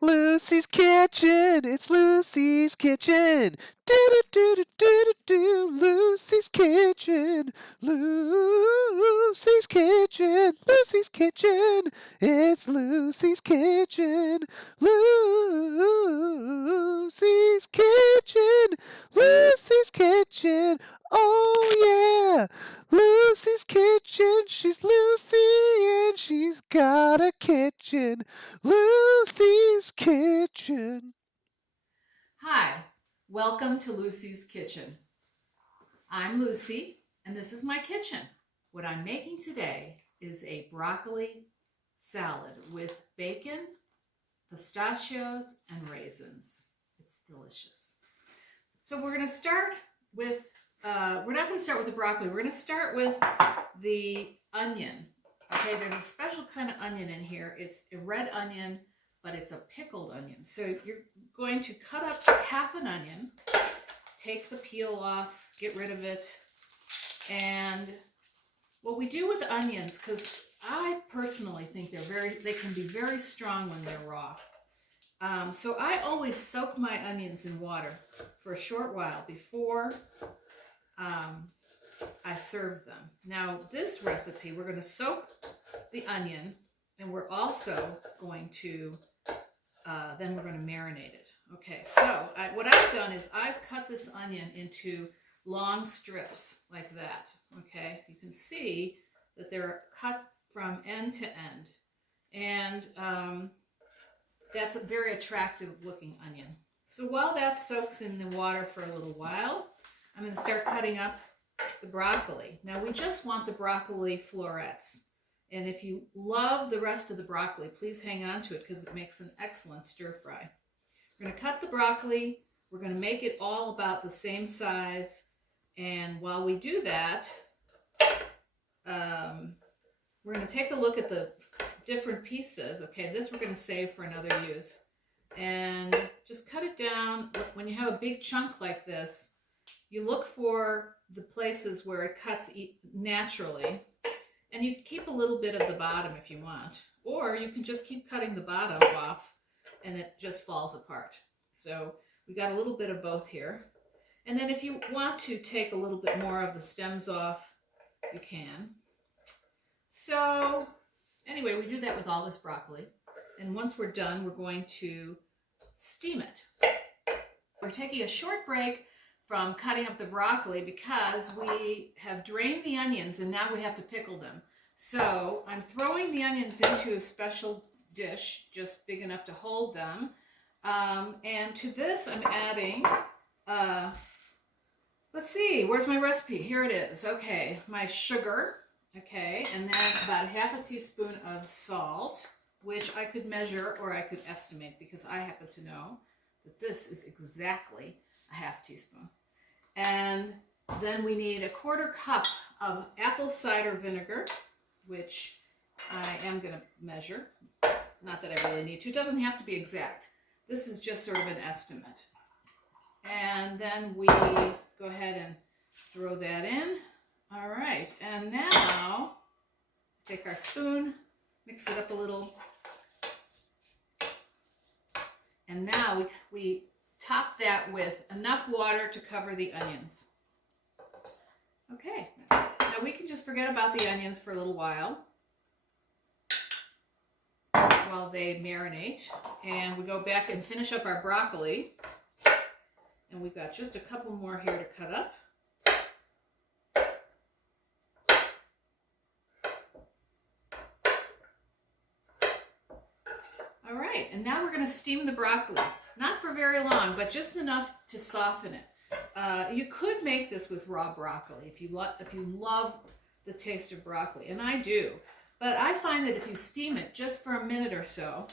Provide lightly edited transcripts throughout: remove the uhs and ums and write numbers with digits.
Lucy's Kitchen. It's Lucy's Kitchen. Do do do do do do. Lucy's Kitchen. Lucy's Kitchen. Lucy's Kitchen. It's Lucy's Kitchen. Lucy's Kitchen. Lucy's Kitchen. Oh yeah. Lucy's Kitchen. She's Lucy and she's got a kitchen. Lucy's Kitchen. Hi, welcome to Lucy's Kitchen. I'm Lucy, and this is my kitchen. What I'm making today is a broccoli salad with bacon, pistachios, and raisins. It's delicious. So we're going to start with, we're not going to start with the broccoli. We're going to start with the onion. Okay, there's a special kind of onion in here. It's a red onion, but it's a pickled onion. So you're going to cut up half an onion, take the peel off, get rid of it. And what we do with onions, because I personally think they can be very strong when they're raw. So I always soak my onions in water for a short while before I serve them. Now this recipe, we're going to soak the onion, and we're also going to then we're going to marinate it. Okay, so what I've done is I've cut this onion into long strips like that. Okay, you can see that they're cut from end to end, and that's a very attractive looking onion. So while that soaks in the water for a little while, I'm going to start cutting up the broccoli. Now we just want the broccoli florets. And if you love the rest of the broccoli, please hang on to it because it makes an excellent stir fry. We're going to cut the broccoli. We're going to make it all about the same size. And while we do that, we're going to take a look at the different pieces. Okay, this we're going to save for another use. And just cut it down. When you have a big chunk like this, you look for the places where it cuts naturally. And you keep a little bit of the bottom if you want, or you can just keep cutting the bottom off and it just falls apart. So we got a little bit of both here. And then if you want to take a little bit more of the stems off, you can. So anyway, we do that with all this broccoli. And once we're done, we're going to steam it. We're taking a short break from cutting up the broccoli because we have drained the onions and now we have to pickle them. So I'm throwing the onions into a special dish, just big enough to hold them. And to this I'm adding, let's see, where's my recipe? Here it is. Okay, my sugar, okay, and then about half a teaspoon of salt, which I could measure or I could estimate because I happen to know that this is exactly a half teaspoon. And then we need a quarter cup of apple cider vinegar, which I am going to measure. Not that I really need to. It doesn't have to be exact. This is just sort of an estimate. And then we go ahead and throw that in. All right. And now take our spoon, mix it up a little. And now we top that with enough water to cover the onions. Okay, now we can just forget about the onions for a little while they marinate. And we go back and finish up our broccoli. And we've got just a couple more here to cut up. All right, and now we're going to steam the broccoli. Not for very long, but just enough to soften it. You could make this with raw broccoli if you love the taste of broccoli, and I do. But I find that if you steam it just for a minute or so,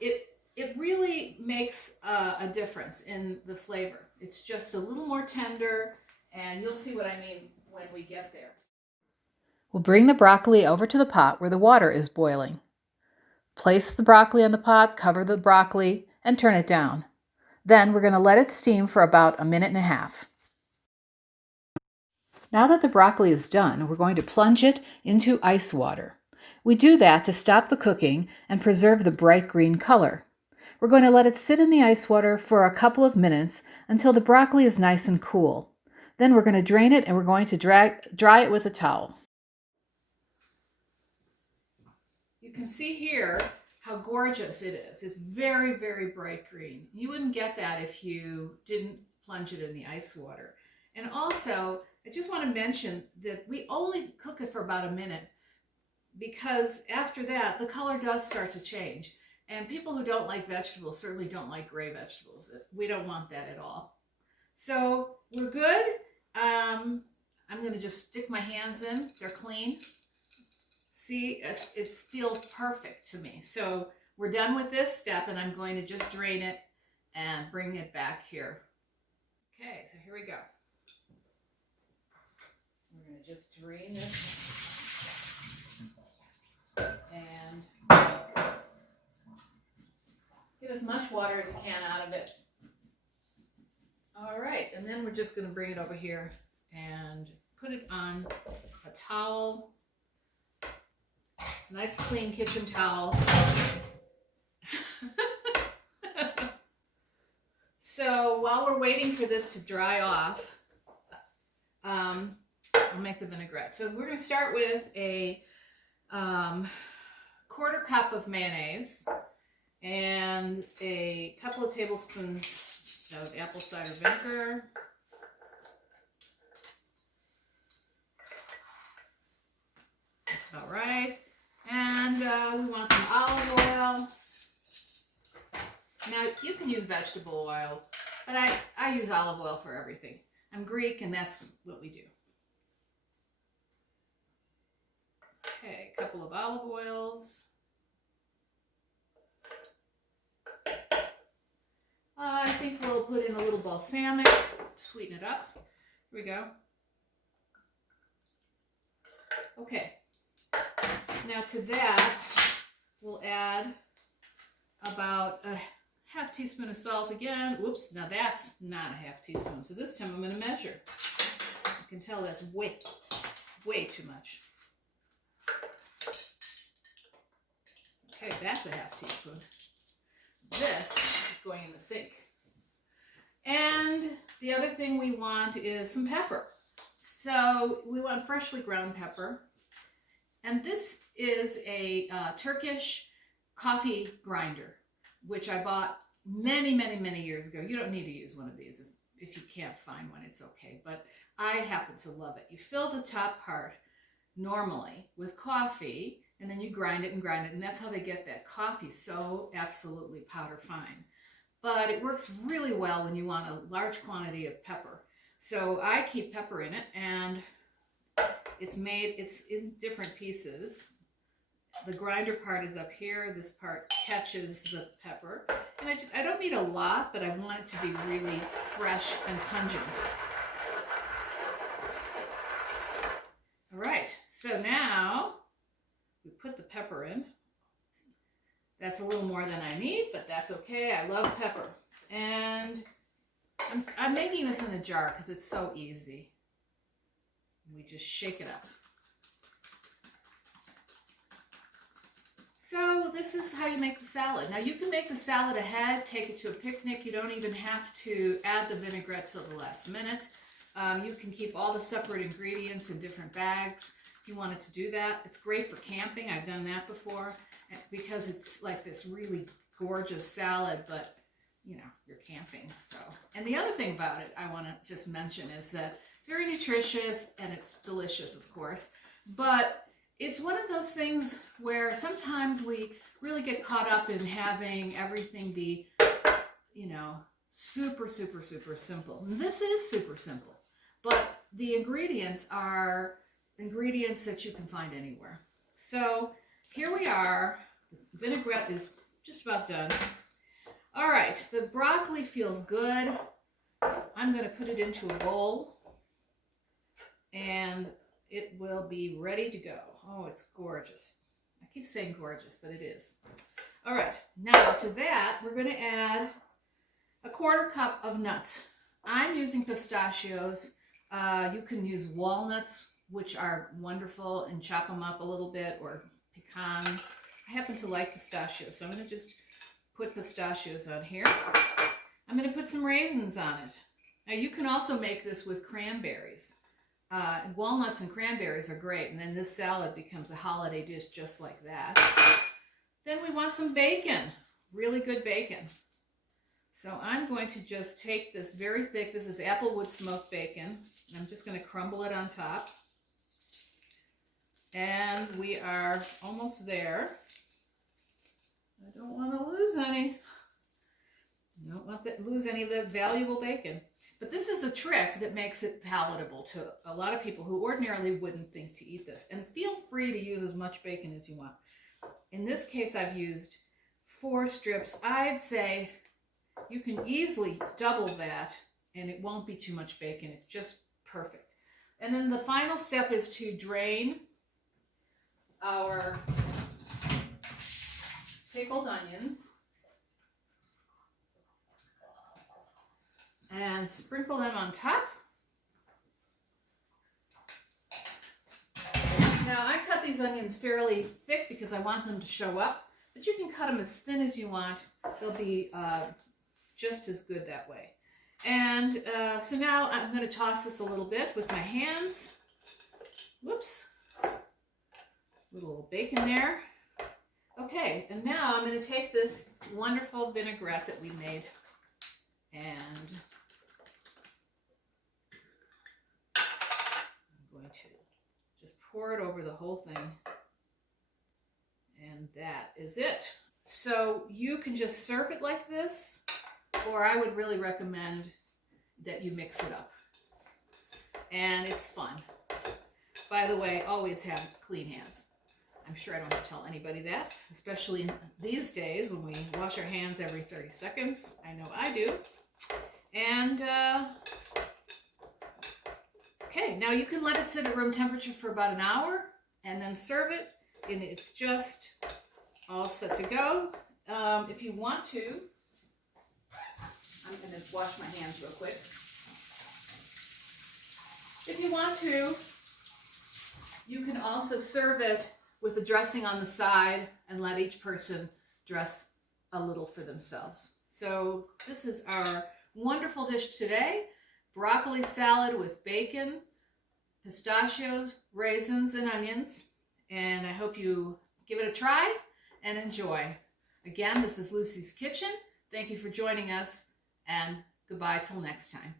it really makes a difference in the flavor. It's just a little more tender, and you'll see what I mean when we get there. We'll bring the broccoli over to the pot where the water is boiling. Place the broccoli on the pot, cover the broccoli, and turn it down. Then we're going to let it steam for about a minute and a half. Now that the broccoli is done, we're going to plunge it into ice water. We do that to stop the cooking and preserve the bright green color. We're going to let it sit in the ice water for a couple of minutes until the broccoli is nice and cool. Then we're going to drain it and we're going to dry it with a towel. You can see here how gorgeous it is. It's very, very bright green. You wouldn't get that if you didn't plunge it in the ice water. And also, I just want to mention that we only cook it for about a minute, because after that, the color does start to change. And people who don't like vegetables certainly don't like gray vegetables. We don't want that at all. So we're good. I'm going to just stick my hands in. They're clean. See, it feels perfect to me. So we're done with this step, and I'm going to just drain it and bring it back here. Okay, so here we go. We're going to just drain this and get as much water as you can out of it. All right, and then we're just going to bring it over here and put it on a towel. Nice clean kitchen towel. So while we're waiting for this to dry off, I'll make the vinaigrette. So we're going to start with a quarter cup of mayonnaise and a couple of tablespoons of apple cider vinegar. That's about right. And we want some olive oil. Now, you can use vegetable oil, but I use olive oil for everything. I'm Greek, and that's what we do. Okay, a couple of olive oils. I think we'll put in a little balsamic to sweeten it up. Here we go. Okay. Now to that, we'll add about a half teaspoon of salt again. Whoops, now that's not a half teaspoon. So this time I'm going to measure. You can tell that's way too much. Okay, that's a half teaspoon. This is going in the sink. And the other thing we want is some pepper. So we want freshly ground pepper. And this is a Turkish coffee grinder, which I bought many, many, many years ago. You don't need to use one of these. If you can't find one, it's okay. But I happen to love it. You fill the top part normally with coffee, and then you grind it, and that's how they get that coffee so absolutely powder fine. But it works really well when you want a large quantity of pepper. So I keep pepper in it, and it's in different pieces. The grinder part is up here. This part catches the pepper. And I don't need a lot, but I want it to be really fresh and pungent. All right, so now we put the pepper in. That's a little more than I need, but that's okay. I love pepper. And I'm making this in a jar because it's so easy. We just shake it up. So this is how you make the salad. Now you can make the salad ahead, take it to a picnic. You don't even have to add the vinaigrette till the last minute. You can keep all the separate ingredients in different bags if you wanted to do that. It's great for camping. I've done that before because it's like this really gorgeous salad, but you know, you're camping. So, and the other thing about it I want to just mention is that it's very nutritious and it's delicious, of course, but it's one of those things where sometimes we really get caught up in having everything be, you know, super, super, super simple. And this is super simple, but the ingredients are ingredients that you can find anywhere. So here we are. The vinaigrette is just about done. All right, the broccoli feels good. I'm going to put it into a bowl and it will be ready to go. Oh, it's gorgeous. I keep saying gorgeous, but it is. All right, now to that, we're going to add a quarter cup of nuts. I'm using pistachios. You can use walnuts, which are wonderful, and chop them up a little bit, or pecans. I happen to like pistachios, so I'm going to just put pistachios on here. I'm going to put some raisins on it. Now you can also make this with cranberries. Walnuts and cranberries are great, and then this salad becomes a holiday dish just like that. Then we want some bacon, really good bacon. So I'm going to just take this very thick, this is applewood smoked bacon, and I'm just going to crumble it on top. And we are almost there. I don't want to lose any. I don't want to lose any of the valuable bacon. But this is the trick that makes it palatable to a lot of people who ordinarily wouldn't think to eat this. And feel free to use as much bacon as you want. In this case, I've used 4 strips. I'd say you can easily double that and it won't be too much bacon. It's just perfect. And then the final step is to drain our pickled onions and sprinkle them on top. Now I cut these onions fairly thick because I want them to show up, but you can cut them as thin as you want. They'll be just as good that way. And so now I'm going to toss this a little bit with my hands. Whoops. A little bacon there. Okay, and now I'm going to take this wonderful vinaigrette that we made and I'm going to just pour it over the whole thing. And that is it. So you can just serve it like this, or I would really recommend that you mix it up. And it's fun. By the way, always have clean hands. I'm sure I don't have to tell anybody that, especially these days when we wash our hands every 30 seconds. I know I do. And, okay, now you can let it sit at room temperature for about an hour and then serve it, and it's just all set to go. If you want to, I'm going to wash my hands real quick. If you want to, you can also serve it with the dressing on the side and let each person dress a little for themselves. So this is our wonderful dish today. Broccoli salad with bacon, pistachios, raisins, and onions. And I hope you give it a try and enjoy. Again, this is Lucy's Kitchen. Thank you for joining us, and goodbye till next time.